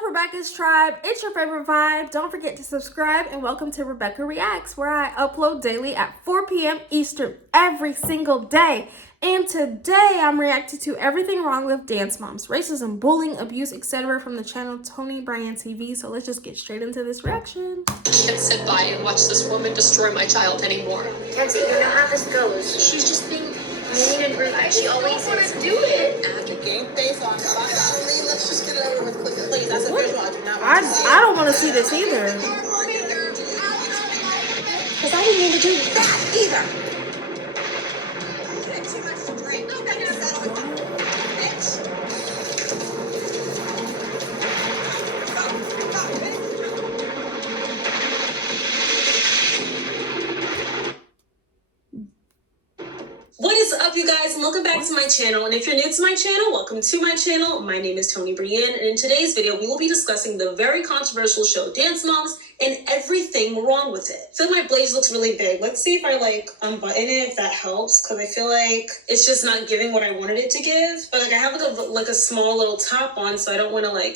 up, Rebecca's Tribe? It's your favorite vibe. Don't forget to subscribe and welcome to Rebecca Reacts, where I upload daily at 4 p.m. Eastern every single day. And today I'm reacting to everything wrong with dance moms, racism, bullying, abuse, etc. from the channel Tony Bryan TV. So let's just get straight into this reaction. I can't sit by and watch this woman destroy my child anymore. Kenzie, you know how this goes. She's just being mean and rude. She always wants to do it. Game face on. Let's just get it over with quickly. Please, that's a visual. I do not I want to see it. don't want to see this either. Because I didn't mean to do that either. Too much to drink. No, that's bitch. What is up, you guys? Welcome back to my channel. And if you're new to my channel, welcome to my channel. My name is Tony Bryan, and in today's video, we will be discussing the very controversial show Dance Moms and everything wrong with it. I feel like my blaze looks really big. Let's see if I unbutton it, if that helps, because I feel like it's just not giving what I wanted it to give. But I have a small little top on, so I don't want to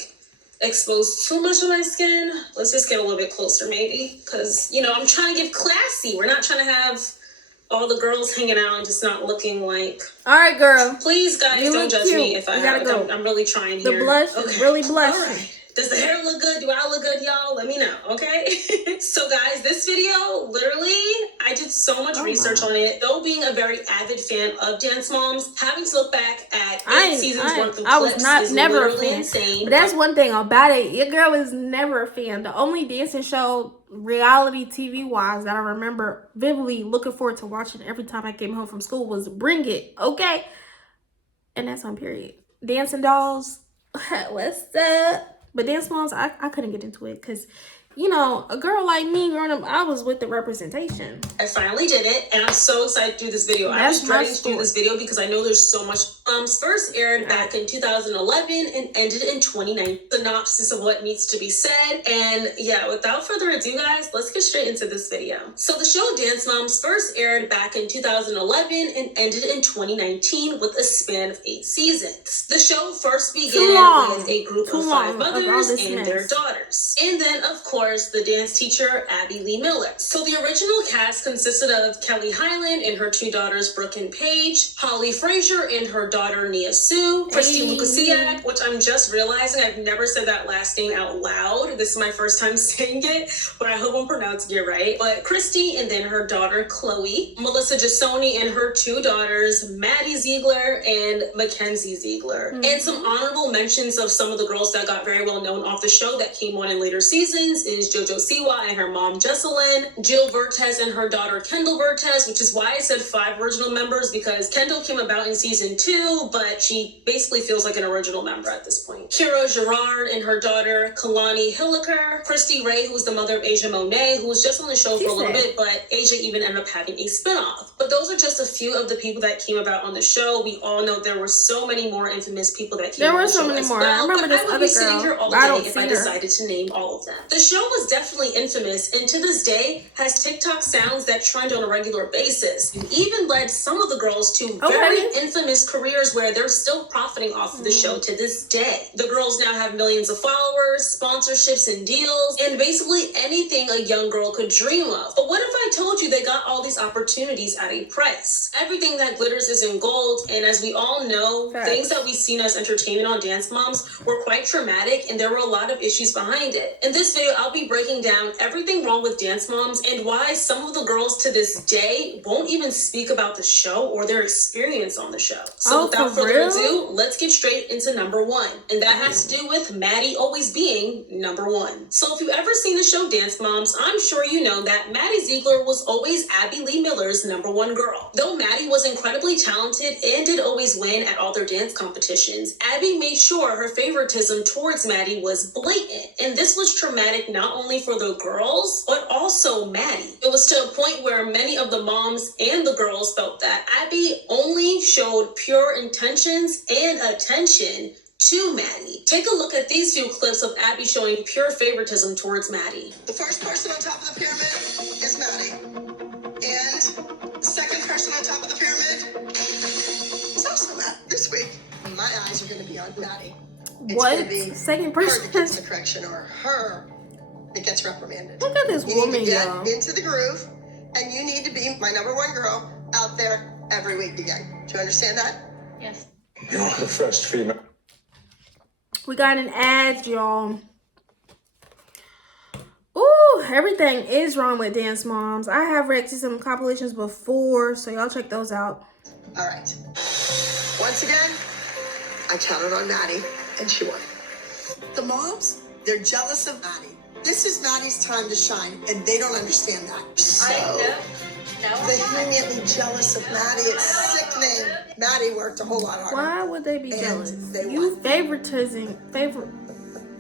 expose too much of my skin. Let's just get a little bit closer, maybe, because I'm trying to give classy. We're not trying to have all the girls hanging out and just not looking like. All right, girl. Please, guys, don't judge me if I have. Go. I'm really trying here. The blush is really blushing. All right. Does the hair look good? Do I look good, y'all? Let me know, okay? So, guys, this video, literally, I did so much research on it. Though being a very avid fan of Dance Moms, having to look back at 8 seasons worth of clips is never a fan. Insane. But that's one thing about it. Your girl is never a fan. The only dancing show, reality TV wise, that I remember vividly looking forward to watching every time I came home from school was Bring It, okay? And that's on period. Dancing Dolls, what's up? But Dance Moms, I couldn't get into it because, a girl like me growing up, I was with the representation. I finally did it, and I'm so excited to do this video. I was dreading to do this video because I know there's so much. First aired back in 2011 and ended in 2019. Synopsis of what needs to be said. And yeah, without further ado, guys, let's get straight into this video. So the show Dance Moms first aired back in 2011 and ended in 2019 with a span of 8 seasons. The show first began with a group of 5 mothers and their daughters. And then, of course, the dance teacher, Abby Lee Miller. So the original cast consisted of Kelly Hyland and her 2 daughters, Brooke and Paige, Holly Frazier and her daughter, Nia Sue, Christy Lukasiak, which I'm just realizing I've never said that last name out loud. This is my first time saying it, but I hope I'm pronouncing it right. But Christy and then her daughter, Chloe, Melissa Jasoni and her 2 daughters, Maddie Ziegler and Mackenzie Ziegler. And some honorable mentions of some of the girls that got very well known off the show that came on in later seasons is JoJo Siwa and her mom, Jesselyn, Jill Vertez and her daughter, Kendall Vertez, which is why I said 5 original members, because Kendall came about in season 2, but she basically feels like an original member at this point. Kira Gerard and her daughter, Kalani Hilliker, Christy Ray, who's the mother of Asia Monet, who was just on the show for a little bit, but Asia even ended up having a spinoff. But those are just a few of the people that came about on the show. We all know there were so many more infamous people that came on the show. There were so many more. I remember this other girl. Sitting here all day if I decided to name all of them. The show was definitely infamous, and to this day has TikTok sounds that trend on a regular basis. It even led some of the girls to very infamous careers where they're still profiting off of the show to this day. The girls now have millions of followers, sponsorships and deals, and basically anything a young girl could dream of. But what if I told you they got all these opportunities at a price? Everything that glitters isn't gold, and as we all know, things that we've seen as entertainment on Dance Moms were quite traumatic, and there were a lot of issues behind it. In this video, I'll be breaking down everything wrong with Dance Moms and why some of the girls to this day won't even speak about the show or their experience on the show. So without further ado, let's get straight into number 1. And that has to do with Maddie always being number 1. So if you've ever seen the show Dance Moms, I'm sure you know that Maddie Ziegler was always Abby Lee Miller's number 1 girl. Though Maddie was incredibly talented and did always win at all their dance competitions, Abby made sure her favoritism towards Maddie was blatant. And this was traumatic not only for the girls, but also Maddie. It was to a point where many of the moms and the girls felt that Abby only showed pure intentions and attention to Maddie. Take a look at these few clips of Abby showing pure favoritism towards Maddie. The first person on top of the pyramid is Maddie. And the second person on top of the pyramid is also Matt. This week, my eyes are going to be on Maddie. What? Second person? Her that gets the correction or her that gets reprimanded. Look at this You woman, need to get y'all. into the groove, and you need to be my number one girl out there every week again. Do you understand that? Yes. You're the first female. We got an ad, y'all. Ooh, everything is wrong with Dance Moms. I have reacted to some compilations before, so y'all check those out. All right. Once again, I counted on Maddie, and she won. The moms, they're jealous of Maddie. This is Maddie's time to shine, and they don't understand that. So vehemently jealous of Maddie. It's sickening. Maddie worked a whole lot harder. Why would they be And jealous? they You won. favoritism her.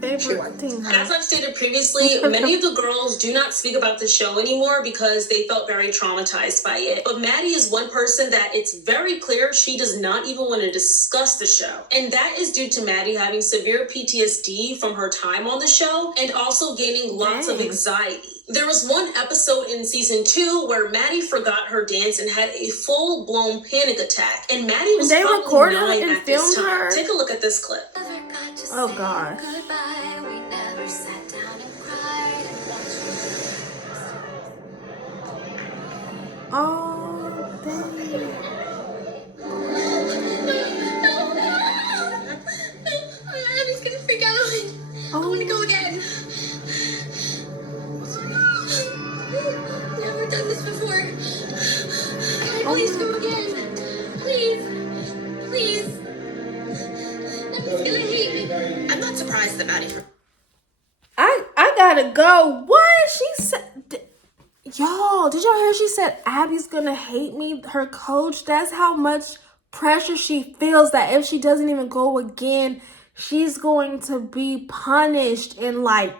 As I've stated previously, many of the girls do not speak about the show anymore because they felt very traumatized by it. But Maddie is one person that it's very clear she does not even want to discuss the show. And that is due to Maddie having severe PTSD from her time on the show and also gaining lots of anxiety. There was one episode in season 2 where Maddie forgot her dance and had a full-blown panic attack. And Maddie was They probably recorded 9 and at this filmed time. her? Take a look at this clip. Oh gosh. We never sat down and cried and watched. Oh, dang. Abby's gonna freak out. I want to go again. Never done this before. Can I please go again? Please. Please. Abby's gonna hate me. I'm not surprised that Maddie. I gotta go. What? She said... Y'all, did y'all hear she said Abby's gonna hate me? Her coach, that's how much pressure she feels that if she doesn't even go again, she's going to be punished and like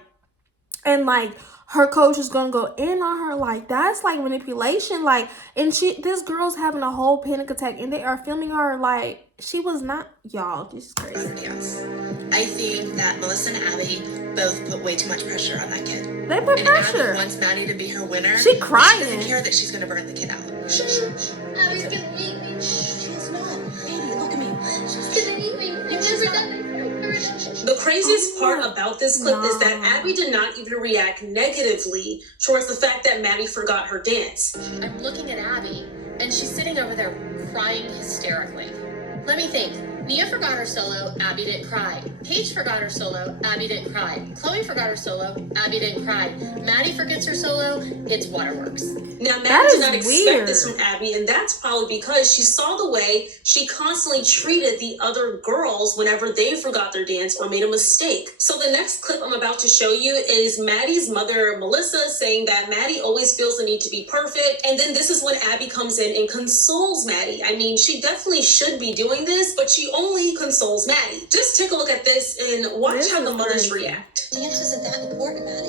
her coach is gonna go in on her. Like, that's like manipulation. Like, and this girl's having a whole panic attack and they are filming her like she was not. Y'all, this is crazy. Yes. I think that Melissa and Abby both put way too much pressure on that kid. They put And pressure. Abby wants Maddie to be her winner. She crying. She doesn't care that she's gonna burn the kid out. Abby's gonna hate me. She's not. Baby, look at me. She's gonna hate me. I've never done this. The craziest part about this clip is that Abby did not even react negatively towards the fact that Maddie forgot her dance. I'm looking at Abby, and she's sitting over there crying hysterically. Let me think. Nia forgot her solo, Abby didn't cry. Paige forgot her solo, Abby didn't cry. Chloe forgot her solo, Abby didn't cry. Maddie forgets her solo, it's waterworks. Now, That Maddie is did not expect weird. this from Abby, and that's probably because she saw the way she constantly treated the other girls whenever they forgot their dance or made a mistake. So the next clip I'm about to show you is Maddie's mother, Melissa, saying that Maddie always feels the need to be perfect. And then this is when Abby comes in and consoles Maddie. I mean, she definitely should be doing this, but she only consoles Maddie. Just take a look at this and watch how the mothers react. Dance isn't that important, Maddie.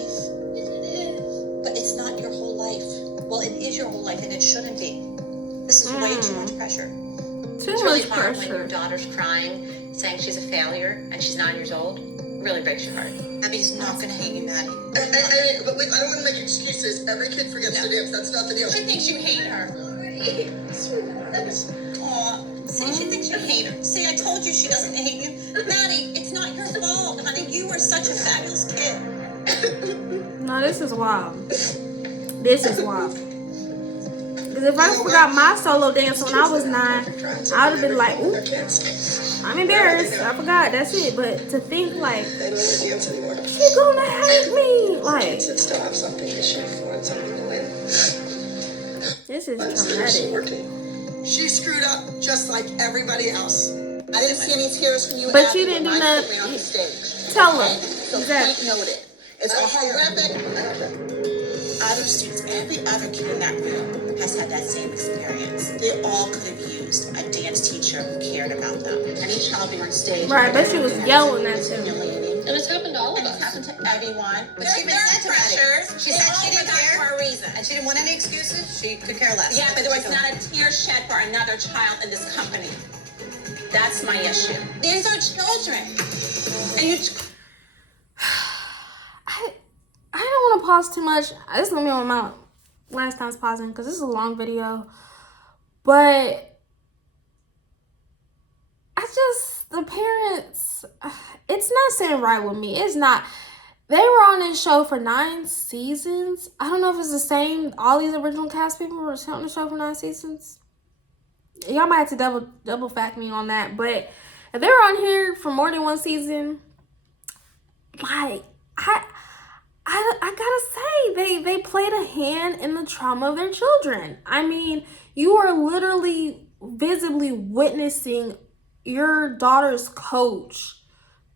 Yes, it is. But it's not your whole life. Well, it is your whole life, and it shouldn't be. This is way too much pressure. Too It's really much hard when your pressure. daughter's crying, saying she's a failure, and she's 9 years old. It really breaks your heart. Abby's not gonna hate you, Maddie. But wait, I don't want to make excuses. Every kid forgets to dance. That's not the deal. She thinks you hate her. Aw, see, she thinks you hate her. See, I told you she doesn't hate you. Maddie, it's not your fault, honey. You were such a fabulous kid. No, this is wild. This is wild. Because if I forgot my solo dance when I was 9, I would have been like, ooh, I'm embarrassed. I forgot. That's it. But to think like, They don't even dance anymore. she gonna hate me. Like, Kids that still have something to shoot for and something to win. this is Their traumatic. support team. She screwed up just like everybody else. I didn't see any tears from you. But Abby, you didn't when do I nothing. put me on the stage. Tell her. So Exactly. point noted. It's a horrific. Other students, every other kid in that room has had that same experience. They all could have used a dance teacher who cared about them. Any child being on stage. Right, but she was yelling at them. And it's happened to all of And it's us. happened to everyone. But she Their was pressures. She said she didn't care for a reason. and she didn't want any excuses. She could care less. Yeah, but there was not a tear shed for another child in this company. That's my issue. These are children. And you... I don't want to pause too much. This is gonna be on my last time's pausing because this is a long video. But the parents, it's not sitting right with me. It's not. They were on this show for 9 seasons. I don't know if it's the same. All these original cast people were on the show for 9 seasons. Y'all might have to double fact me on that. But if they were on here for more than 1 season, like, I gotta say, they played a hand in the trauma of their children. I mean, you are literally visibly witnessing your daughter's coach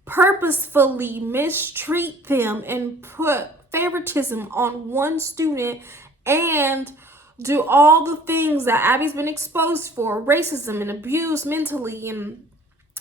purposefully mistreat them and put favoritism on one student and do all the things that Abby's been exposed for, racism and abuse mentally and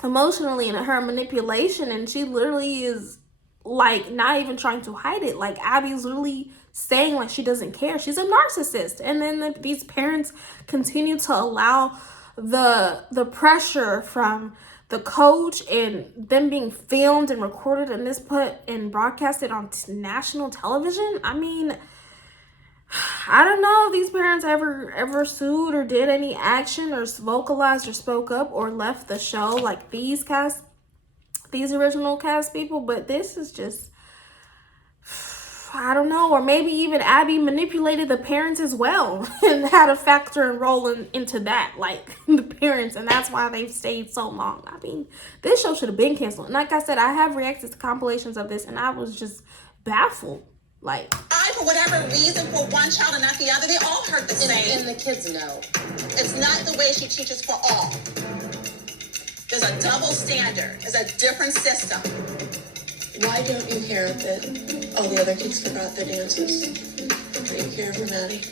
emotionally, and her manipulation. And she literally is like not even trying to hide it. Like, Abby's literally saying like she doesn't care. She's a narcissist. And then these parents continue to allow the pressure from the coach and them being filmed and recorded and this put and broadcasted on national television. I mean, I don't know if these parents ever sued or did any action or vocalized or spoke up or left the show like these original cast people, but this is just, I don't know. Or maybe even Abby manipulated the parents as well and had a factor and role into that, like the parents, and that's why they've stayed so long. I mean, this show should have been canceled. And like I said, I have reacted to compilations of this and I was just baffled. Like, For whatever reason, for one child and not the other, they all hurt the same. And the kids know. It's not the way she teaches for all. There's a double standard. There's a different system. Why don't you care that all the other kids forgot their dances? Do you care for Maddie?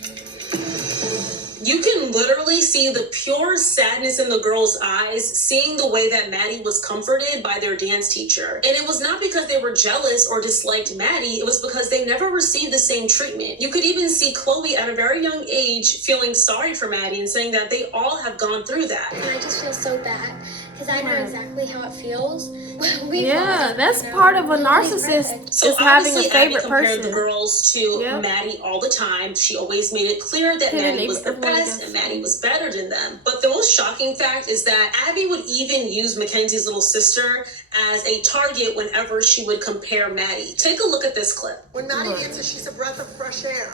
You can literally see the pure sadness in the girls' eyes, seeing the way that Maddie was comforted by their dance teacher. And it was not because they were jealous or disliked Maddie, it was because they never received the same treatment. You could even see Chloe at a very young age feeling sorry for Maddie and saying that they all have gone through that. And I just feel so bad because I know exactly how it feels. Yeah, that's part of a narcissist. So is having a obviously, favorite Abby compared person. the girls to Maddie all the time. She always made it clear that Maddie was the best and Maddie was better than them. But the most shocking fact is that Abby would even use Mackenzie's little sister as a target whenever she would compare Maddie. Take a look at this clip. When Maddie answers, she's a breath of fresh air.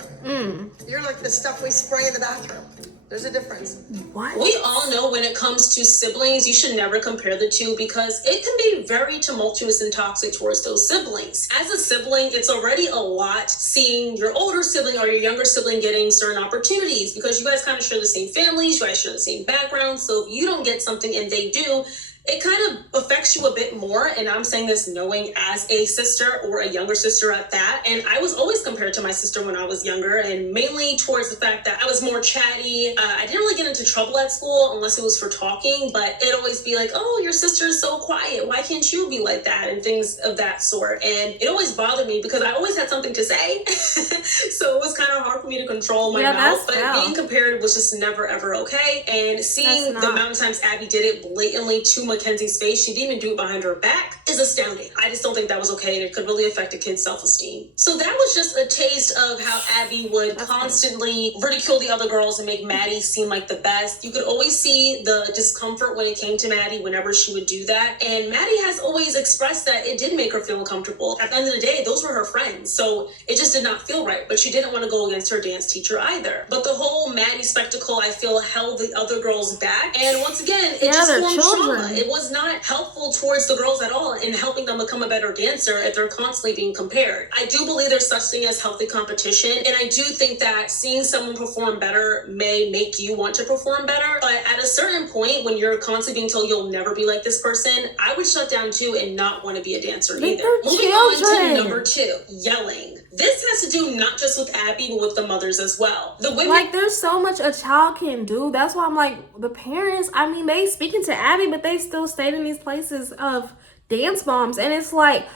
You're like the stuff we spray in the bathroom. There's a difference. What? We all know when it comes to siblings, you should never compare the two because it can be very tumultuous and toxic towards those siblings. As a sibling, it's already a lot seeing your older sibling or your younger sibling getting certain opportunities because you guys kind of share the same families, you guys share the same backgrounds. So if you don't get something and they do, it kind of affects you a bit more. And I'm saying this knowing as a sister or a younger sister at that. And I was always compared to my sister when I was younger, and mainly towards the fact that I was more chatty. I didn't really get into trouble at school unless it was for talking, but it'd always be like, oh, your sister is so quiet. Why can't you be like that? And things of that sort. And it always bothered me because I always had something to say. So it was kind of hard for me to control my mouth. But being compared was just never, ever okay. And seeing the amount of times Abby did it blatantly to Mackenzie's face, she didn't even do it behind her back, is astounding. I just don't think that was okay, and it could really affect a kid's self-esteem. So that was just a taste of how Abby would constantly ridicule the other girls and make Maddie seem like the best. You could always see the discomfort when it came to Maddie whenever she would do that, and Maddie has always expressed that it did make her feel uncomfortable. At the end of the day, those were her friends, so it just did not feel right, but she didn't want to go against her dance teacher either. But the whole Maddie spectacle, I feel, held the other girls back, and once again, it just formed trauma. It was not helpful towards the girls at all in helping them become a better dancer if they're constantly being compared. I do believe there's such thing as healthy competition, and I do think that seeing someone perform better may make you want to perform better, but at a certain point when you're constantly being told you'll never be like this person, I would shut down too and not want to be a dancer either. Moving on to number 2, yelling. This has to do not just with Abby, but with the mothers as well. The women, like, there's so much a child can do. That's why I'm like, the parents, I mean, they speaking to Abby, but they still stayed in these places of dance moms. And it's like,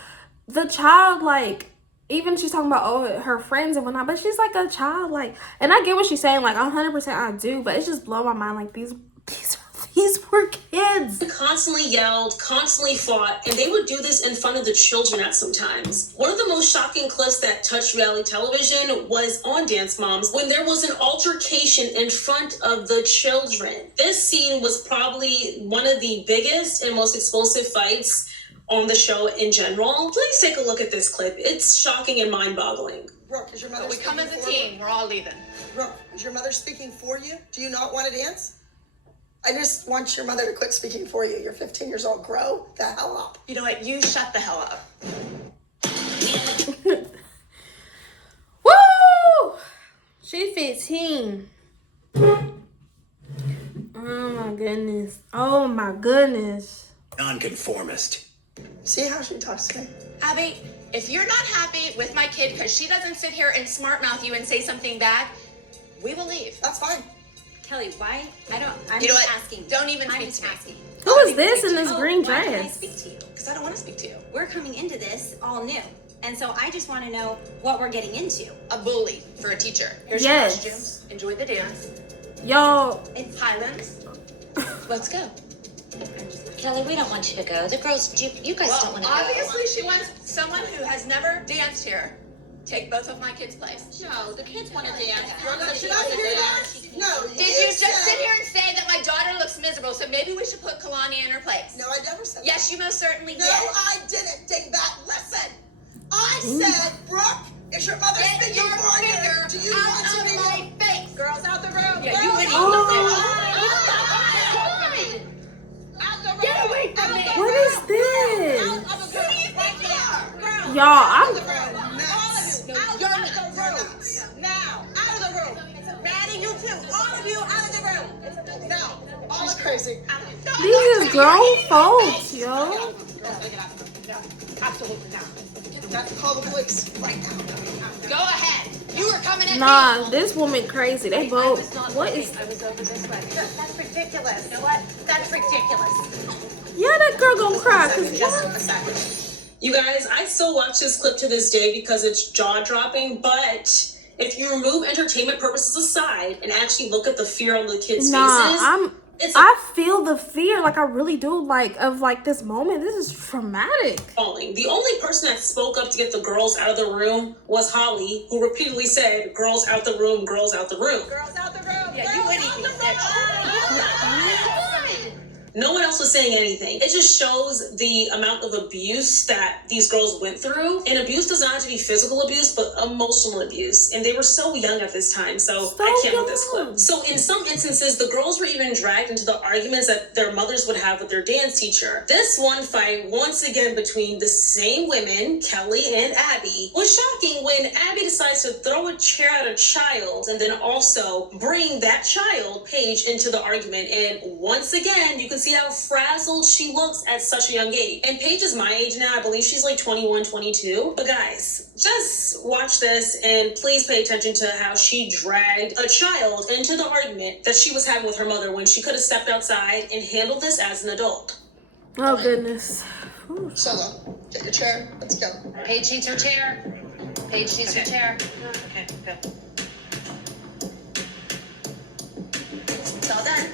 the child, like, even she's talking about, her friends and whatnot, but she's like a child, like, and I get what she's saying, like, 100% I do, but it's just blow my mind, like, these were kids. Constantly yelled, constantly fought, and they would do this in front of the children at some times. One of the most shocking clips that touched reality television was on Dance Moms when there was an altercation in front of the children. This scene was probably one of the biggest and most explosive fights on the show in general. Please take a look at this clip. It's shocking and mind-boggling. Brooke, is your mother We come as a team. We're all leaving. Brooke, is your mother speaking for you? Do you not want to dance? I just want your mother to quit speaking for you. You're 15 years old. Grow the hell up. You know what? You shut the hell up. Woo! She 15. Oh my goodness. Oh my goodness. Nonconformist. See how she talks to me? Abby, if you're not happy with my kid because she doesn't sit here and smart mouth you and say something bad, we will leave. That's fine. Kelly, why? I'm you know just what? asking. Don't even I'm speak just to me. asking. Who is this in this green Why can't I dress? speak to you? Because I don't want to speak to you. We're coming into this all new. And so I just want to know what we're getting into. A bully for a teacher. Here's Yes. your costumes. Enjoy the dance. Y'all, It's Highlands. Let's go. Kelly, we don't want you to go. The girls, you guys don't want to go. Obviously she wants someone who has never danced here. Take both of my kids' place. No, the kids want to dance. Should I hear that? No. Did you just sit here and say that my daughter looks miserable, so maybe we should put Kalani in her place? No, I never said that. Yes, you most certainly did. No, I didn't, dingbat. Listen. I said, Brooke, is your mother Get speaking your for you? finger Do you out want to of be my face. Girls out the room. Yeah, you went Oh. Get away from me. what is this? Right now. Y'all, I'm Now, out of the room. Maddie, you too. All of you out of the room. No. She's crazy. these is grown folks, yo. Absolutely not. That's call the police right now. Go ahead. You were coming at Nah, me. this woman crazy. They both. What is? I was over this way. That's ridiculous. You know what? That's ridiculous. Yeah, that girl gonna cry. 'Cause what? You guys, I still watch this clip to this day because it's jaw-dropping, but if you remove entertainment purposes aside and actually look at the fear on the kids' faces, I feel the fear, like I really do, like of like this moment. This is traumatic. falling. The only person that spoke up to get the girls out of the room was Holly, who repeatedly said, "Girls out the room, girls out the room." Girls out the room. Yeah, you anything, No one else was saying anything. It just shows the amount of abuse that these girls went through. And abuse does not have to be physical abuse, but emotional abuse. And they were so young at this time, so I can't with this clip. So in some instances, the girls were even dragged into the arguments that their mothers would have with their dance teacher. This one fight, once again between the same women, Kelly and Abby, was shocking when Abby decides to throw a chair at a child and then also bring that child, Paige, into the argument. And once again, you can see how frazzled she looks at such a young age. And Paige is my age now. I believe she's like 21, 22. But guys, just watch this and please pay attention to how she dragged a child into the argument that she was having with her mother when she could have stepped outside and handled this as an adult. Oh goodness. Whew. Solo, get your chair. Let's go. Paige needs her chair. Paige needs her chair. Okay, good. It's all done.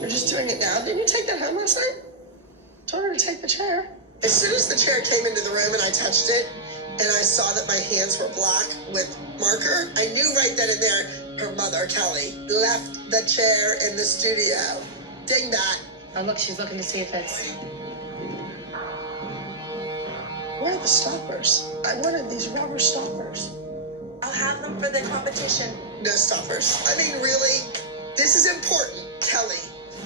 You're just doing it now. Didn't you take that home last night? Told her to take the chair. As soon as the chair came into the room and I touched it, and I saw that my hands were black with marker, I knew right then and there her mother, Kelly, left the chair in the studio. Ding that. Oh, look, she's looking to see if it's... Where are the stoppers? I wanted these rubber stoppers. I'll have them for the competition. No stoppers. I mean, really? This is important, Kelly.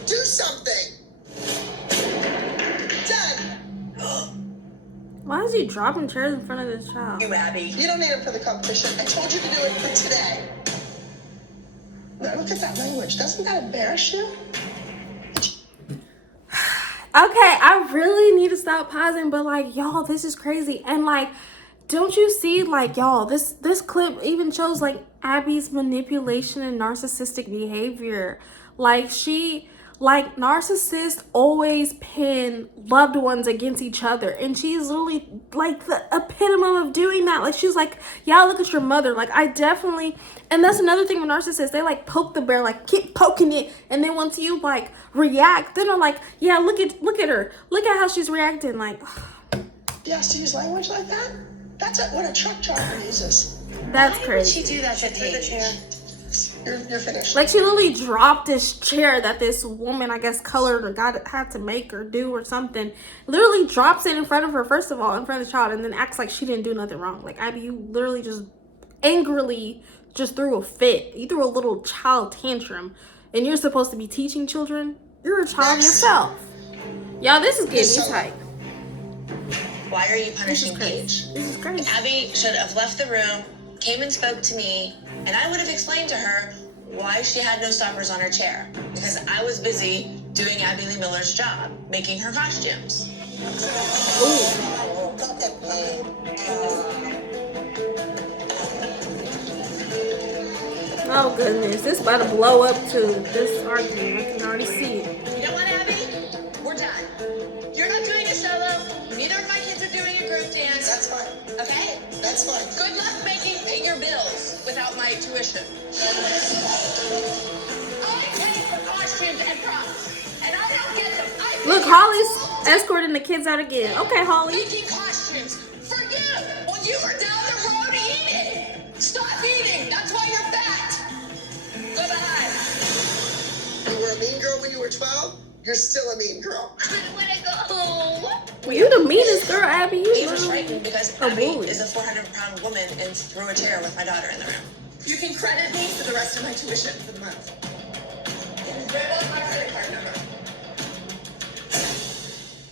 Do something. Done. Why is he dropping chairs in front of this child? You, Abby. You don't need it for the competition. I told you to do it for today. Now look at that language. Doesn't that embarrass you? Okay, I really need to stop pausing, but like, y'all, this is crazy. And like, don't you see, like, y'all, this clip even shows like Abby's manipulation and narcissistic behavior. Like, narcissists always pin loved ones against each other, and she's literally like the epitome of doing that. Like, she's like, yeah, look at your mother. Like, I definitely, and that's another thing with narcissists, they like poke the bear, like keep poking it, and then once you like react, then they're like, yeah, look at her, look at how she's reacting. Like, You have to use language like that? That's what a truck driver uses. that's Why would crazy. she do that to Paige? You're finished. Like, she literally dropped this chair that this woman, I guess, colored or had to make or do or something. Literally drops it in front of her, first of all, in front of the child, and then acts like she didn't do nothing wrong. Like, Abby, you literally just angrily just threw a fit. You threw a little child tantrum, and you're supposed to be teaching children. You're a child yourself. Y'all, this is getting me tight. Why are you punishing Paige? This is crazy. Abby should have left the room, came and spoke to me, and I would have explained to her why she had no stoppers on her chair. Because I was busy doing Abby Lee Miller's job, making her costumes. Oh goodness, this about to blow up to this argument. I can already see it. You know what, Abby? We're done. You're not doing a solo. Neither of my kids are doing a group dance. That's fine. Okay? That's fine. Good luck paying your bills without my tuition. I pay for costumes and props, and I don't get them. Look, Holly's escorting the kids out again. Okay, Holly. Making costumes for you when you were down the road eating. Stop eating. That's why you're fat. Goodbye. You were a mean girl when you were 12. You're still a mean girl. I want to go home. You the meanest girl, Abby. You He was frightened because a Abby bully. is a 400-pound woman and threw a chair with my daughter in the room. You can credit me for the rest of my tuition for the month. Where's my credit card number?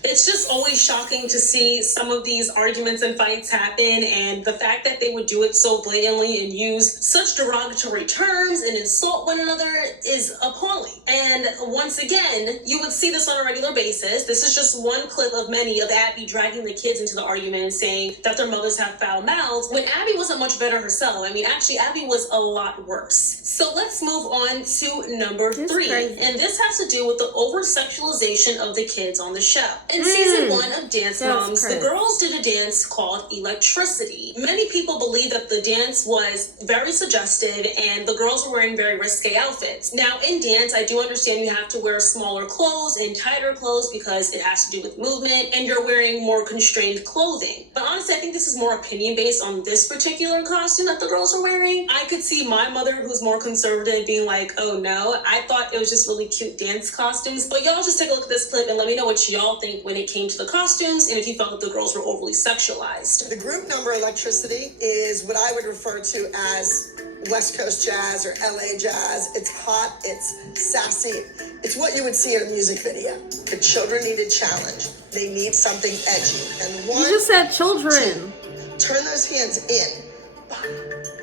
It's just always shocking to see some of these arguments and fights happen, and the fact that they would do it so blatantly and use such derogatory terms and insult one another is appalling. And once again, you would see this on a regular basis. This is just one clip of many of Abby dragging the kids into the argument and saying that their mothers have foul mouths, when Abby wasn't much better herself. I mean, actually, Abby was a lot worse. So let's move on to number 3. And this has to do with the over-sexualization of the kids on the show. In season 1 of Dance Moms, the girls did a dance called Electricity. Many people believe that the dance was very suggestive and the girls were wearing very risque outfits. Now, in dance, I do understand you have to wear smaller clothes and tighter clothes because it has to do with movement and you're wearing more constrained clothing. But honestly, I think this is more opinion based on this particular costume that the girls are wearing. I could see my mother, who's more conservative, being like, oh no, I thought it was just really cute dance costumes. But y'all just take a look at this clip and let me know what y'all think when it came to the costumes and if you felt that the girls were overly sexualized. The group number Electricity is what I would refer to as West Coast jazz or LA jazz. It's hot, it's sassy. It's what you would see in a music video. The children need a challenge. They need something edgy. And one, you just said children. 2, turn those hands in. Butt.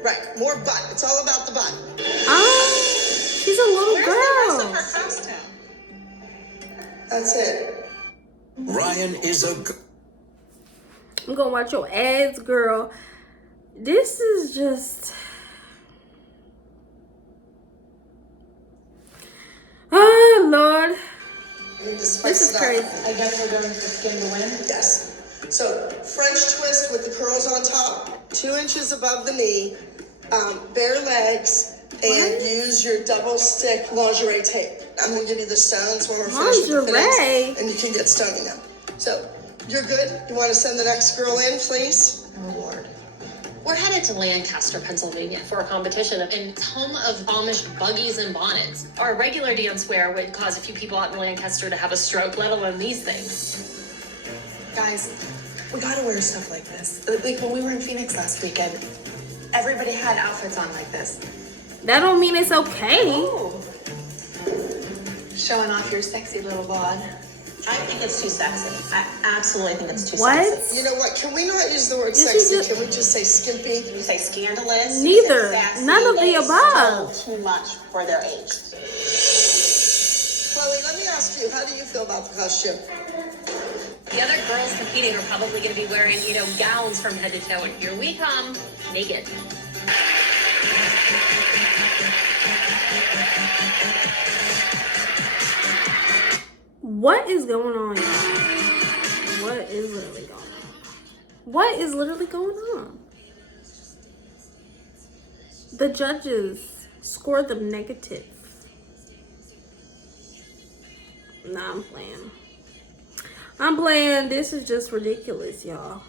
Right, more butt. It's all about the butt. She's a little girl. Where's the rest of her costume? That's it. Ryan is a... I'm gonna watch your ads, girl. This is just... Oh, Lord. This is crazy. I guess we're going for skin to win? Yes. So, French twist with the curls on top, 2 inches above the knee, bare legs, and use your double stick lingerie tape. I'm going to give you the stones when we're finished with the fittings, and you can get stoning them. So, you're good? You want to send the next girl in, please? Oh, Lord. We're headed to Lancaster, Pennsylvania for a competition in home of Amish buggies and bonnets. Our regular dance wear would cause a few people out in Lancaster to have a stroke, let alone these things. Guys, we gotta wear stuff like this. Like when we were in Phoenix last weekend, everybody had outfits on like this. That don't mean it's okay. Ooh. Showing off your sexy little bod. I think it's too sexy. I absolutely think it's too What? sexy. You know what? Can we not use the word sexy? Can we just say skimpy? Can you say scandalous? Neither. Sassy? None of the It's above. still too much for their age. Chloe, let me ask you, how do you feel about the costume? The other girls competing are probably going to be wearing, gowns from head to toe, and here we come, naked. What is going on, y'all? What is literally going on? What is literally going on? The judges scored them negative. Nah, I'm playing. I'm playing. This is just ridiculous, y'all.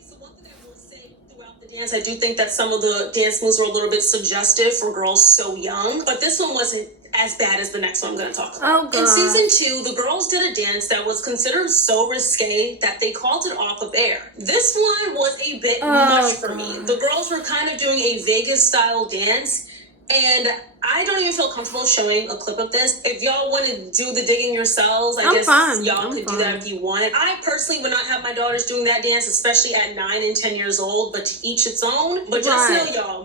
So one thing I will say throughout the dance. I do think that some of the dance moves were a little bit suggestive for girls so young, but this one wasn't as bad as the next one I'm going to talk about. Oh, God. In season 2, the girls did a dance that was considered so risque that they called it off of air. This one was a bit much for me. The girls were kind of doing a Vegas-style dance, and I don't even feel comfortable showing a clip of this. If y'all want to do the digging yourselves, I guess y'all could do that if you want. I personally would not have my daughters doing that dance, especially at 9 and 10 years old, but to each its own. But just know, y'all,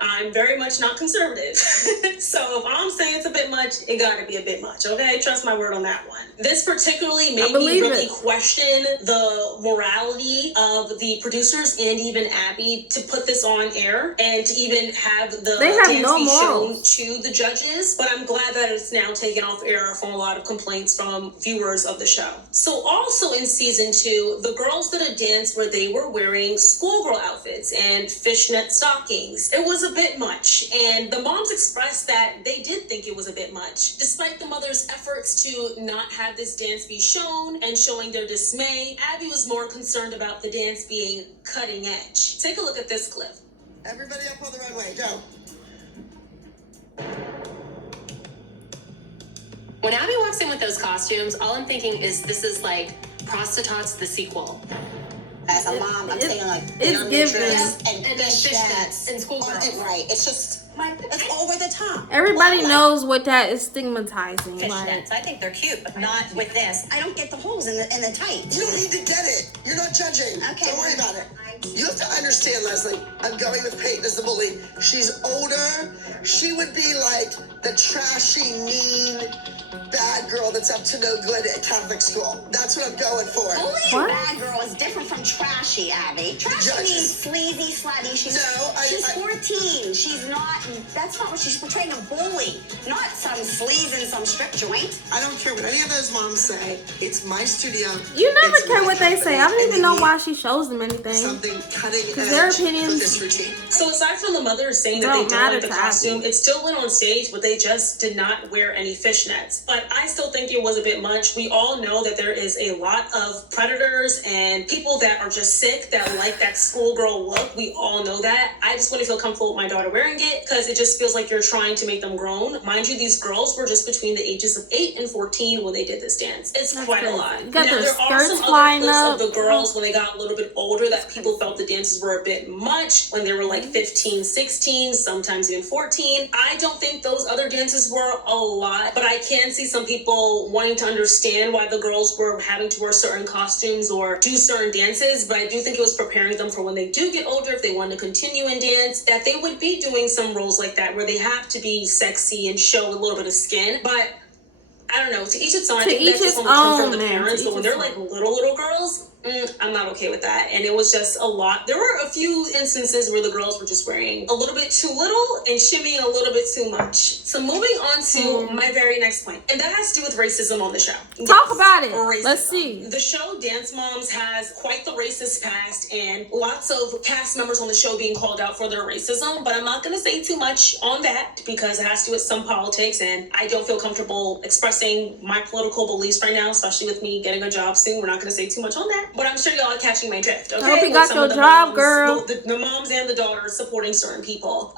I'm very much not conservative. So if I'm saying it's a bit much, it gotta be a bit much, okay? Trust my word on that one. This particularly made me really question the morality of the producers and even Abby to put this on air and to even have the dance be shown to the judges, but I'm glad that it's now taken off air from a lot of complaints from viewers of the show. So also in season 2, the girls did a dance where they were wearing schoolgirl outfits and fishnet stockings. It was a bit much, and the moms expressed that they did think it was a bit much. Despite the mother's efforts to not have this dance be shown and showing their dismay, Abby was more concerned about the dance being cutting edge. Take a look at this clip. Everybody up on the runway, go. When Abby walks in with those costumes, all I'm thinking is this is like Prostitutes the sequel. As a mom, I'm saying like it's given and fishnets and schoolgirls. Right, it's just it's over the top. Everybody knows what that is stigmatizing. Fishnets, I think they're cute, but not with this. I don't get the holes in the tights. You don't need to get it. You're not judging. Okay. Don't worry about it. You have to understand, Leslie, I'm going with Peyton as the bully. She's older. She would be like the trashy, mean, bad girl that's up to no good at Catholic school. That's what I'm going for. Bully and bad girl is different from trashy, Abby. Trashy means sleazy, slutty. She's 14. She's not, that's not what she's portraying, a bully. Not some sleaze and some strip joint. I don't care what any of those moms say. It's my studio. You never care what they say. I don't even know why she shows them anything. Something cutting edge their opinions for this routine. So aside from the mothers saying that they don't like the costume, it still went on stage, but they just did not wear any fishnets. But I still think it was a bit much. We all know that there is a lot of predators and people that are just sick that like that schoolgirl look. We all know that. I just want to feel comfortable with my daughter wearing it because it just feels like you're trying to make them grown. Mind you, these girls were just between the ages of 8 and 14 when they did this dance. It's quite a lot. Now, there are some other clips of the girls when they got a little bit older that people felt the dances were a bit much when they were like 15, 16, sometimes even 14. I don't think those other dances were a lot, but I can see some people wanting to understand why the girls were having to wear certain costumes or do certain dances, but I do think it was preparing them for when they do get older, if they want to continue in dance, that they would be doing some roles like that where they have to be sexy and show a little bit of skin. But I don't know, to each its own. I think that's just on the comfort of the parents, but when they're like little girls, I'm not okay with that. And it was just a lot. There were a few instances where the girls were just wearing a little bit too little and shimmying a little bit too much. So moving on to my very next point, and that has to do with racism on the show. Talk about it. Racism. Let's see. The show Dance Moms has quite the racist past and lots of cast members on the show being called out for their racism, but I'm not going to say too much on that because it has to do with some politics, and I don't feel comfortable expressing my political beliefs right now, especially with me getting a job soon. We're not going to say too much on that. But I'm sure y'all are catching my drift, okay? I hope you got your job, girl. The moms and the daughters supporting certain people.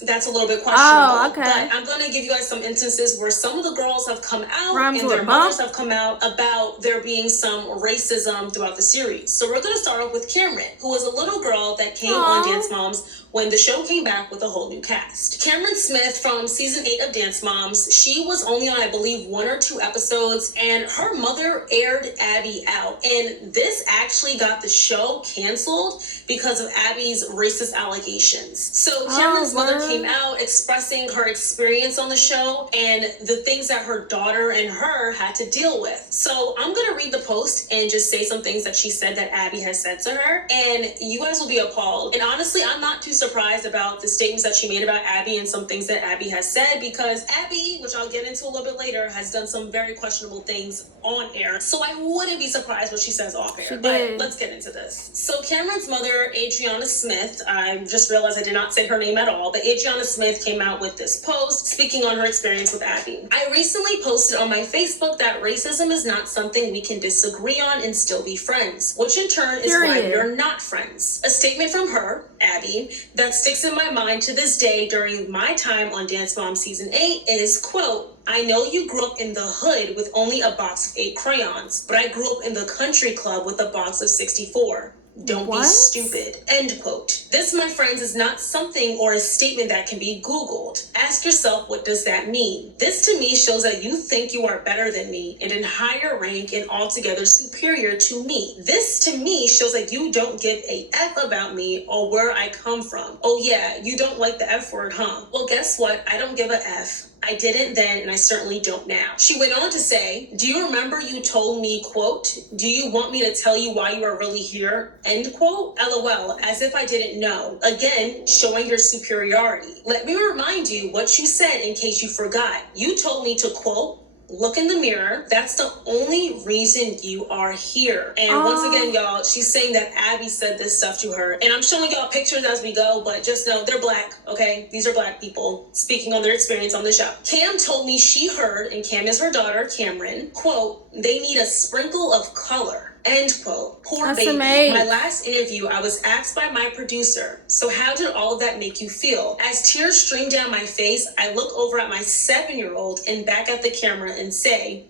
That's a little bit questionable. Oh, okay. But I'm going to give you guys some instances where some of the girls have come out Rhymes and with their mothers have come out about there being some racism throughout the series. So we're going to start off with Cameron, who was a little girl that came on Dance Moms when the show came back with a whole new cast. Cameron Smith from season 8 of Dance Moms, she was only on, I believe, 1 or 2 episodes, and her mother aired Abby out. And this actually got the show canceled because of Abby's racist allegations. So Cameron's mother came out expressing her experience on the show and the things that her daughter and her had to deal with. So I'm going to read the post and just say some things that she said that Abby has said to her, and you guys will be appalled. And honestly, I'm not too surprised about the statements that she made about Abby and some things that Abby has said, because Abby, which I'll get into a little bit later, has done some very questionable things on air. So I wouldn't be surprised what she says off air. But let's get into this. So Cameron's mother, Adriana Smith, I just realized I did not say her name at all, but Adriana Smith came out with this post speaking on her experience with Abby. I recently posted on my Facebook that racism is not something we can disagree on and still be friends, which in turn is why we are not friends. A statement from her, Abby, that sticks in my mind to this day during my time on Dance Mom Season 8 is, quote, I know you grew up in the hood with only a box of 8 crayons, but I grew up in the country club with a box of 64. Don't be stupid. End quote. This, my friends, is not something or a statement that can be Googled. Ask yourself, what does that mean? This to me shows that you think you are better than me and in higher rank and altogether superior to me. This to me shows that you don't give a F about me or where I come from. Oh yeah, you don't like the F word, huh? Well, guess what? I don't give a F. I didn't then, and I certainly don't now. She went on to say, do you remember you told me, quote, do you want me to tell you why you are really here, end quote? LOL, as if I didn't know. Again, showing your superiority. Let me remind you what you said in case you forgot. You told me to, quote, look in the mirror. That's the only reason you are here. And once again, y'all, she's saying that Abby said this stuff to her. And I'm showing y'all pictures as we go, but just know they're black, okay? These are black people speaking on their experience on the show. Cam told me she heard, and Cam is her daughter, Cameron, quote, they need a sprinkle of color. End quote. Poor baby. My last interview, I was asked by my producer, so how did all of that make you feel? As tears streamed down my face, I look over at my 7-year-old and back at the camera and say,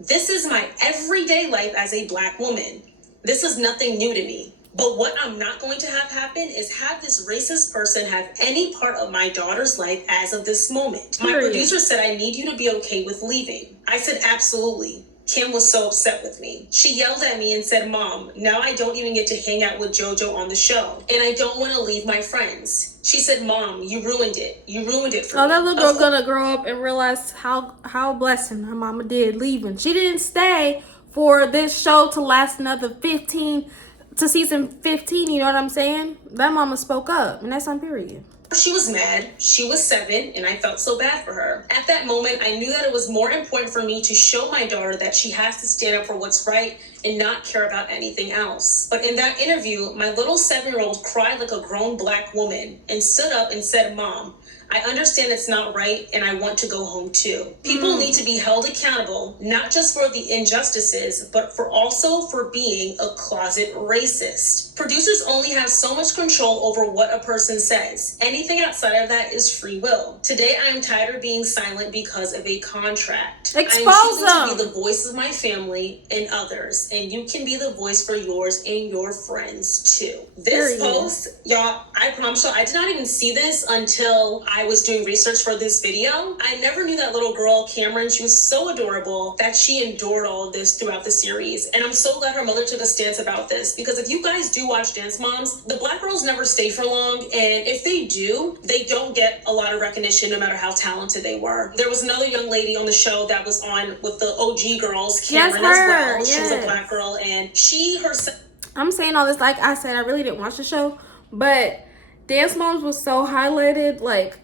this is my everyday life as a black woman. This is nothing new to me. But what I'm not going to have happen is have this racist person have any part of my daughter's life as of this moment. My producer said, I need you to be okay with leaving. I said, absolutely. Kim was so upset with me. She yelled at me and said, Mom, now I don't even get to hang out with JoJo on the show. And I don't want to leave my friends. She said, Mom, you ruined it. You ruined it for me. Oh, that little girl gonna grow up and realize how blessing her mama did leaving. She didn't stay for this show to last another 15 to season 15, you know what I'm saying? That mama spoke up, and that's on period. She was mad. She was 7, and I felt so bad for her. At that moment, I knew that it was more important for me to show my daughter that she has to stand up for what's right and not care about anything else. But in that interview, my little 7-year-old cried like a grown black woman and stood up and said, Mom, I understand it's not right, and I want to go home too. People need to be held accountable, not just for the injustices, but also for being a closet racist. Producers only have so much control over what a person says. Anything outside of that is free will. Today, I am tired of being silent because of a contract. I am choosing to be the voice of my family and others, and you can be the voice for yours and your friends too. This post, y'all, I promise you, I did not even see this until I was doing research for this video. I never knew that little girl, Cameron. She was so adorable that she endured all of this throughout the series. And I'm so glad her mother took a stance about this, because if you guys do watch Dance Moms, the black girls never stay for long. And if they do, they don't get a lot of recognition no matter how talented they were. There was another young lady on the show that was on with the OG girls, Cameron as well. Yes. She was a black girl, and she herself... I'm saying all this, like I said, I really didn't watch the show, but Dance Moms was so highlighted, like,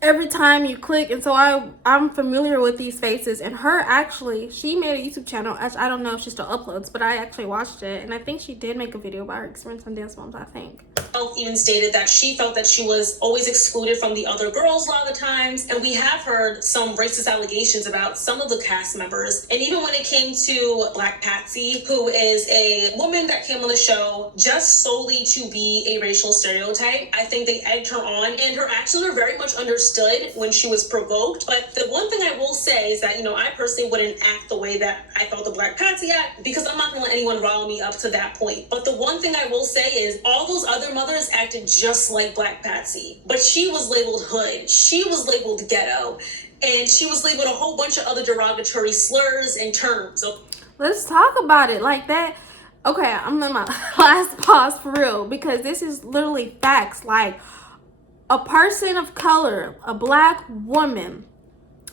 every time you click, and so I'm familiar with these faces. And her, actually, she made a YouTube channel. I don't know if she still uploads, but I actually watched it, and I think she did make a video about her experience on Dance Moms, I think. Even stated that she felt that she was always excluded from the other girls a lot of the times, and we have heard some racist allegations about some of the cast members. And even when it came to Black Patsy, who is a woman that came on the show just solely to be a racial stereotype, I think they egged her on, and her actions were very much understood when she was provoked. But the one thing I will say is that, you know, I personally wouldn't act the way that I felt the Black Patsy act, because I'm not gonna let anyone rile me up to that point. But the one thing I will say is all those other mothers acted just like Black Patsy, but she was labeled hood, she was labeled ghetto, and she was labeled a whole bunch of other derogatory slurs and terms. So let's talk about it like that. Okay, I'm in my last pause for real, because this is literally facts. Like, a person of color, a black woman,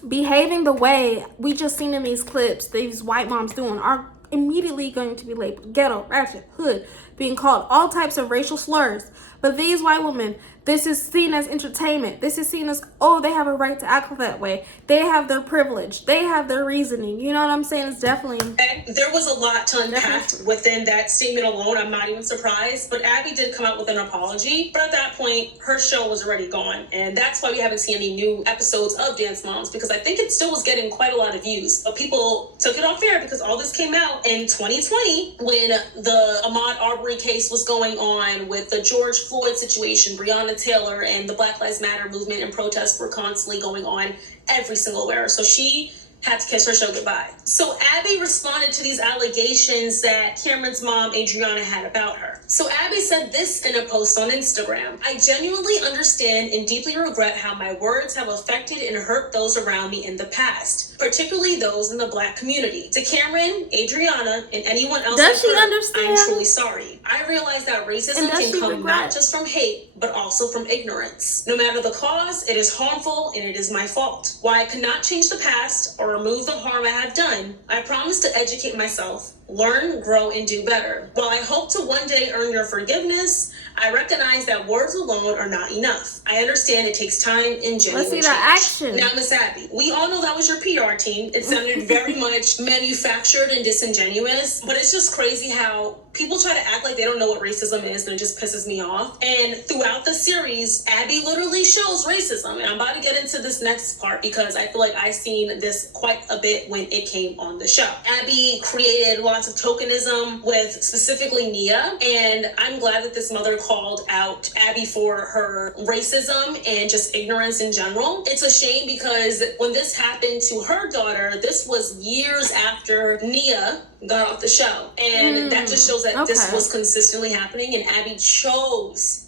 behaving the way we just seen in these clips, these white moms doing, are immediately going to be labeled ghetto, ratchet, hood, being called all types of racial slurs. But these white women, this is seen as entertainment. This is seen as, oh, they have a right to act that way. They have their privilege. They have their reasoning. You know what I'm saying? It's definitely... There was a lot to unpack within that statement alone. I'm not even surprised. But Abby did come out with an apology. But at that point, her show was already gone. And that's why we haven't seen any new episodes of Dance Moms, because I think it still was getting quite a lot of views. But people took it off air because all this came out in 2020 when the Ahmaud Arbery case was going on, with the George Floyd situation, Breonna Taylor, and the Black Lives Matter movement and protests were constantly going on every single where. So she had to kiss her show goodbye. So Abby responded to these allegations that Cameron's mom, Adriana, had about her. So Abby said this in a post on Instagram: "I genuinely understand and deeply regret how my words have affected and hurt those around me in the past, particularly those in the Black community. To Cameron, Adriana, and anyone else Does she hurt, understand? I'm truly sorry. I realize that racism can come not just from hate, but also from ignorance. No matter the cause, it is harmful and it is my fault. While I cannot change the past or remove the harm I have done, I promise to educate myself, learn, grow, and do better. While I hope to one day earn your forgiveness, I recognize that words alone are not enough. I understand it takes time and genuine Let's see change." the action. Now, Miss Abby, we all know that was your PR team. It sounded very much manufactured and disingenuous, but it's just crazy how people try to act like they don't know what racism is, and it just pisses me off. And throughout the series, Abby literally shows racism. And I'm about to get into this next part because I feel like I've seen this quite a bit when it came on the show. Abby created lots of tokenism with specifically Nia, and I'm glad that this mother called out Abby for her racism and just ignorance in general. It's a shame because when this happened to her daughter, this was years after Nia got off the show, and that just shows that this was consistently happening, and Abby chose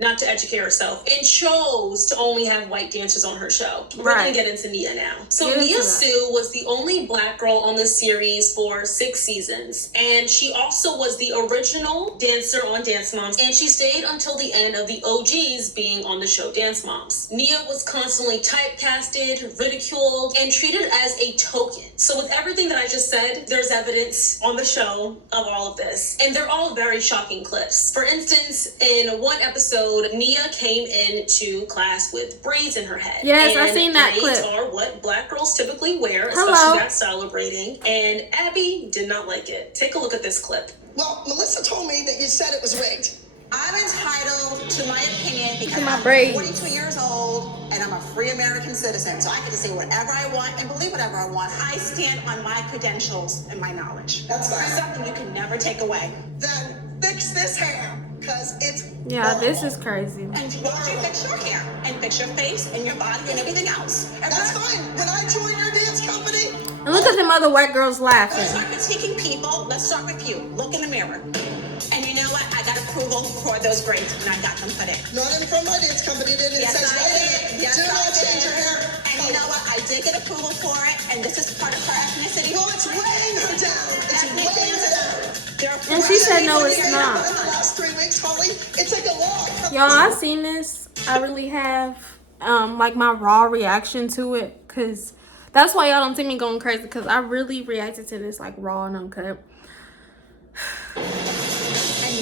not to educate herself and chose to only have white dancers on her show. We're gonna get into Nia now. So Nia Sue was the only Black girl on the series for 6 seasons, and she also was the original dancer on Dance Moms, and she stayed until the end of the OGs being on the show Dance Moms. Nia was constantly typecasted, ridiculed, and treated as a token. So with everything that I just said, there's evidence on the show of all of this, and they're all very shocking clips. For instance, in one episode, Nia came into class with braids in her head. Yes, and I seen that braids clip. are what Black girls typically wear, especially that celebrating. And Abby did not like it. Take a look at this clip. Well, Melissa told me that you said it was rigged. I'm entitled to my opinion because my I'm braids. 42 years old and I'm a free American citizen. So I get to say whatever I want and believe whatever I want. I stand on my credentials and my knowledge. That's fine. Something you can never take away. Then fix this hair, because it's Yeah, this is crazy. And why don't you fix your hair and fix your face and your body and everything else? That's fine. When I join your dance company. And look at them other white girls laughing. Let's start critiquing people. Let's start with you. Look in the mirror. And you know what? I got approval for those braids and I got them put in. Not in from my dance company, did it? Yes, I did. Yes, do I not did. change your hair. And you know what? I did get approval for it, and this is part of her ethnicity. Well, it's weighing her down. It's weighing her down. And she said no, it's not. In the last 3 weeks, Holly, it's like a lot. Y'all, I've seen this. I really have. Like my raw reaction to it, because that's why y'all don't see me going crazy, because I really reacted to this like raw and uncut.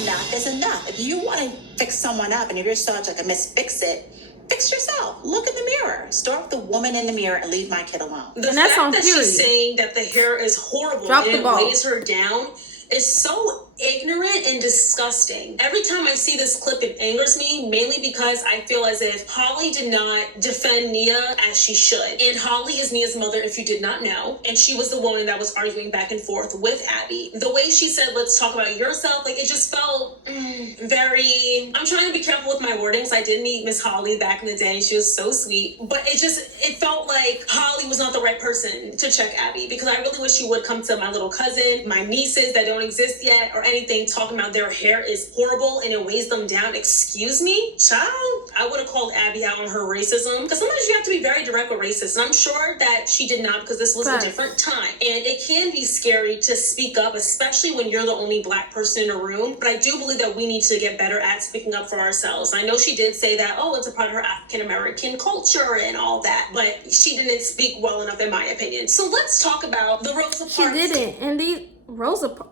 Enough is enough. If you want to fix someone up, and if you're such like a Miss Fix-It, fix yourself. Look in the mirror. Start with the woman in the mirror and leave my kid alone. The fact that she's saying that the hair is horrible and it weighs her down is so ignorant and disgusting. Every time I see this clip, it angers me, mainly because I feel as if Holly did not defend Nia as she should. And Holly is Nia's mother, if you did not know. And she was the woman that was arguing back and forth with Abby. The way she said, let's talk about yourself, like it just felt very... I'm trying to be careful with my wordings. I did meet Miss Holly back in the day. She was so sweet. But it felt like Holly was not the right person to check Abby, because I really wish she would come to my little cousin, my nieces that don't exist yet, or anything, talking about their hair is horrible and it weighs them down. Excuse me, child? I would have called Abby out on her racism, because sometimes you have to be very direct with racism. And I'm sure that she did not, because this was a different time. And it can be scary to speak up, especially when you're the only Black person in a room. But I do believe that we need to get better at speaking up for ourselves. I know she did say that, oh, it's a part of her African American culture and all that, but she didn't speak well enough, in my opinion. So let's talk about the Rosa Parks. She didn't. And the Rosa Parks.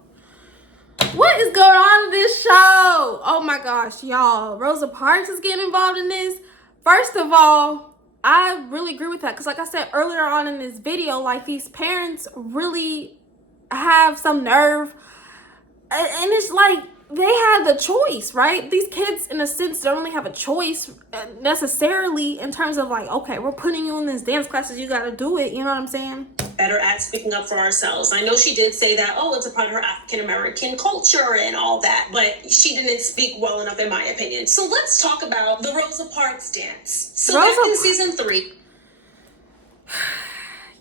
What is going on in this show? Oh my gosh, y'all. Rosa Parks is getting involved in this. First of all, I really agree with that. Because like I said earlier on in this video, like these parents really have some nerve. And it's like they had the choice, right? These kids, in a sense, don't really have a choice necessarily in terms of like, okay, we're putting you in this dance classes, you got to do it. You know what I'm saying? Better at speaking up for ourselves. I know she did say that, oh, it's a part of her African-American culture and all that, but she didn't speak well enough in my opinion. So let's talk about the Rosa Parks dance. So back in season 3.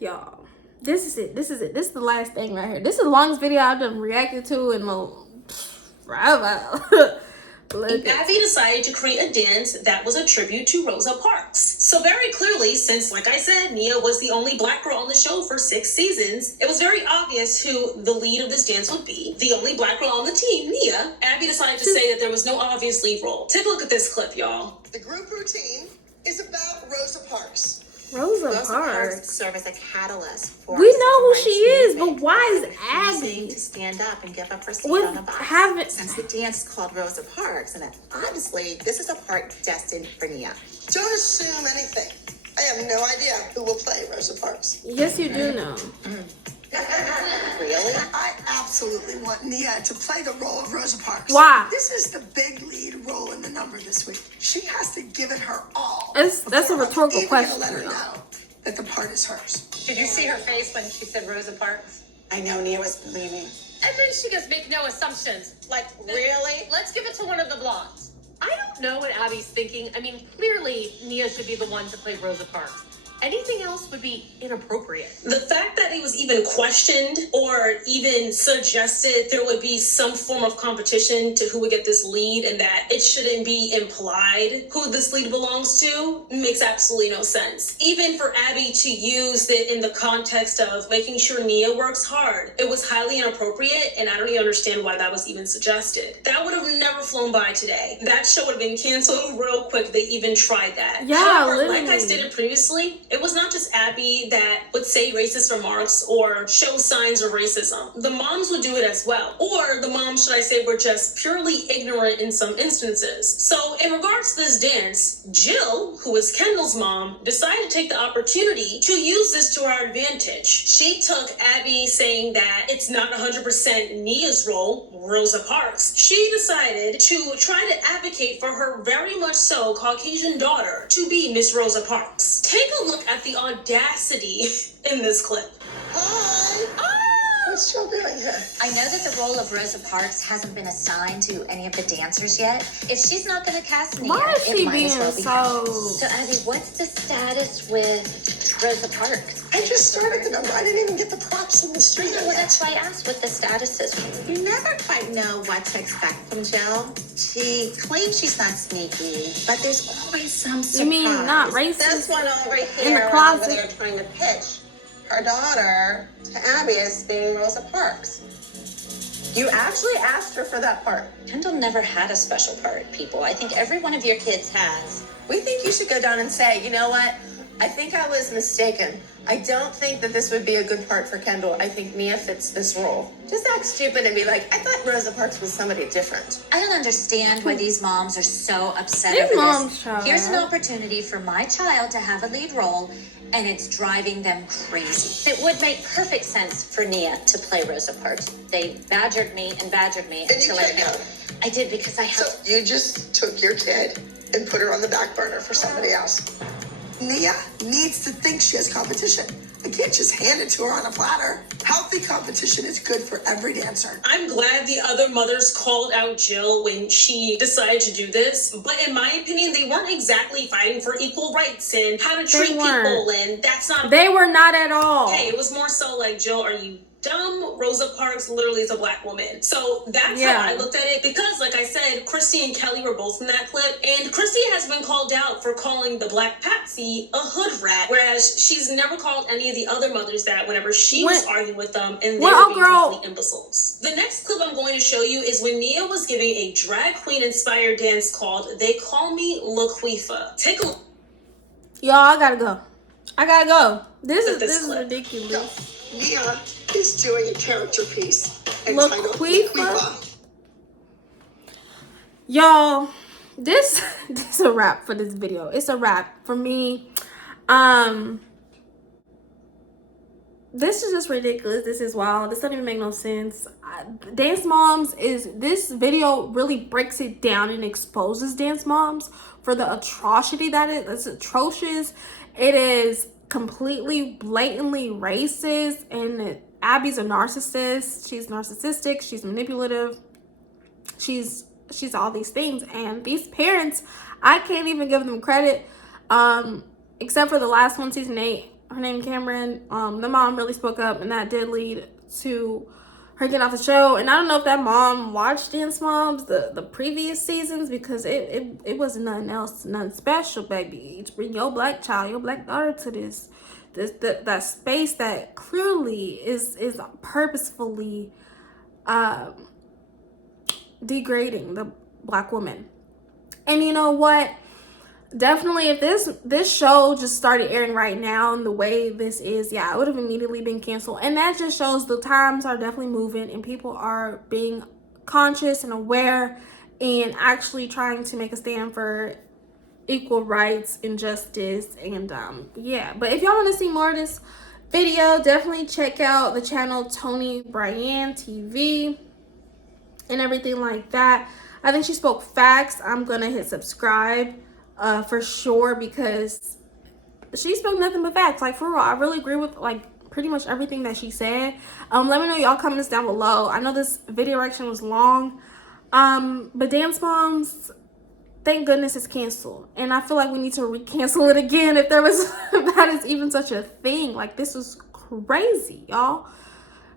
Y'all, this is it. This is the last thing right here. This is the longest video I've done reacted to in forever. Abby decided to create a dance that was a tribute to Rosa Parks. So very clearly, since like I said, Nia was the only black girl on the show for 6 seasons, it was very obvious who the lead of this dance would be. The only black girl on the team, Nia. Abby decided to say that there was no obvious lead role. Take a look at this clip, y'all. The group routine is about Rosa Parks. Rosa Parks serve as a catalyst for we know who she is, but why is Abby to stand up and give up her seat on the bus? Since the dance is called Rosa Parks, and obviously this is a part destined for Nia. Don't assume anything. I have no idea who will play Rosa Parks. Yes, you do know. Really? I absolutely want Nia to play the role of Rosa Parks. Why? This is the big lead role in the number this week. She has to give it her all. That's a rhetorical question. Let her know that the part is hers. Did you see her face when she said Rosa Parks? I know Nia was believing. And then she goes, make no assumptions. Like, Really? Let's give it to one of the vlogs. I don't know what Abby's thinking. I mean, clearly Nia should be the one to play Rosa Parks. Anything else would be inappropriate. The fact that it was even questioned or even suggested there would be some form of competition to who would get this lead and that it shouldn't be implied who this lead belongs to makes absolutely no sense. Even for Abby to use it in the context of making sure Nia works hard, it was highly inappropriate, and I don't even understand why that was even suggested. That would have never flown by today. That show would have been canceled real quick if they even tried that. Yeah, however, literally. like I stated previously, it was not just Abby that would say racist remarks or show signs of racism. The moms would do it as well. Or the moms, should I say, were just purely ignorant in some instances. So in regards to this dance, Jill, who is Kendall's mom, decided to take the opportunity to use this to our advantage. She took Abby saying that it's not 100% Nia's role, Rosa Parks. She decided to try to advocate for her very much so Caucasian daughter to be Miss Rosa Parks. Take a look at the audacity in this clip. Hi. What's Jill doing here? I know that the role of Rosa Parks hasn't been assigned to any of the dancers yet. If she's not going to cast Nia, Why is she it might as well be her. so... So, Abby, what's the status with Rosa Parks? I just started the number. I didn't even get the props in the street. Well, that's why I asked what the status is. You never quite know what to expect from Jill. She claims she's not sneaky, but there's always some surprise. You mean not racist? This one over here, in the closet? over there trying to pitch her daughter to Abby as being Rosa Parks. You actually asked her for that part. Kendall never had a special part, people. I think every one of your kids has. We think you should go down and say, you know what? I think I was mistaken. I don't think that this would be a good part for Kendall. I think Nia fits this role. Just act stupid and be like, I thought Rosa Parks was somebody different. I don't understand why these moms are so upset These over moms, this. child. Here's an opportunity for my child to have a lead role, and it's driving them crazy. It would make perfect sense for Nia to play Rosa Parks. They badgered me until I knew. I did because I have... So you just took your kid and put her on the back burner for somebody else. Nia needs to think she has competition. I can't just hand it to her on a platter. Healthy competition is good for every dancer. I'm glad the other mothers called out Jill when she decided to do this, but in my opinion, they weren't exactly fighting for equal rights and how to treat people, and that's not... They were not at all. Hey, it was more so like, Jill, are you dumb? Rosa Parks literally is a black woman. So that's how I looked at it, because like I said, Christy and Kelly were both in that clip, and Christy has been called out for calling the black Patsy a hood rat, whereas she's never called any of the other mothers that whenever she was arguing with them, and they were being complete imbeciles. The next clip I'm going to show you is when Nia was giving a drag queen inspired dance called They Call Me Laquifa. Take a look. Y'all, I gotta go. This is ridiculous. Nia is doing a character piece entitled Laquifa. Y'all, this is a wrap for this video. It's a wrap for me. This is just ridiculous. This is wild. This doesn't even make no sense. Dance Moms this video really breaks it down and exposes Dance Moms for the atrocity that it's atrocious. It is completely blatantly racist, and Abby's a narcissist. She's narcissistic, she's manipulative, she's all these things. And these parents, I can't even give them credit, except for the last one, season 8. Her name Cameron. The mom really spoke up, and that did lead to her getting off the show. And I don't know if that mom watched Dance Moms the previous seasons, because it wasn't nothing else, nothing special, baby. To bring your black child, your black daughter to that space that clearly is purposefully degrading the black woman. And you know what? Definitely, if this show just started airing right now in the way this is, yeah, it would have immediately been canceled. And that just shows the times are definitely moving, and people are being conscious and aware and actually trying to make a stand for equal rights and justice. And yeah, but if y'all want to see more of this video, definitely check out the channel Tony Brian TV and everything like that. I think she spoke facts. I'm gonna hit subscribe for sure, because she spoke nothing but facts. Like, for real, I really agree with like pretty much everything that she said. Let me know y'all comments down below. I know this video reaction was long, but Dance Moms, thank goodness it's canceled, and I feel like we need to cancel it again if there was if that is even such a thing. Like, this was crazy, y'all.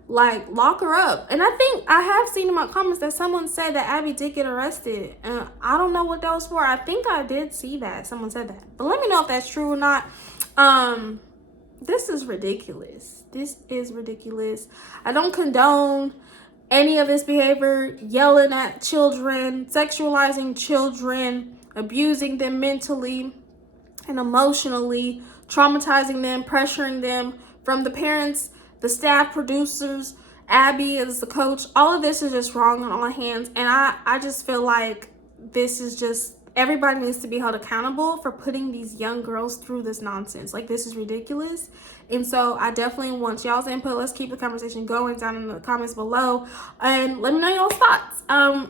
Like, lock her up. And I think I have seen in my comments that someone said that Abby did get arrested, and I don't know what that was for. I think I did see that someone said that, but let me know if that's true or not. This is ridiculous. This is ridiculous. I don't condone any of this behavior: yelling at children, sexualizing children, abusing them mentally and emotionally, traumatizing them, pressuring them from the parents, the staff, producers, Abby as the coach. All of this is just wrong on all hands. And I just feel like this is just, everybody needs to be held accountable for putting these young girls through this nonsense. Like, this is ridiculous. And so I definitely want y'all's input. Let's keep the conversation going down in the comments below, and let me know y'all's thoughts.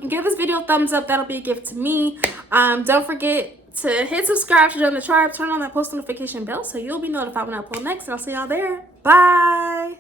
Give this video a thumbs up. That'll be a gift to me. Don't forget to hit subscribe to join the tribe. Turn on that post notification bell so you'll be notified when I upload next, and I'll see y'all there. Bye.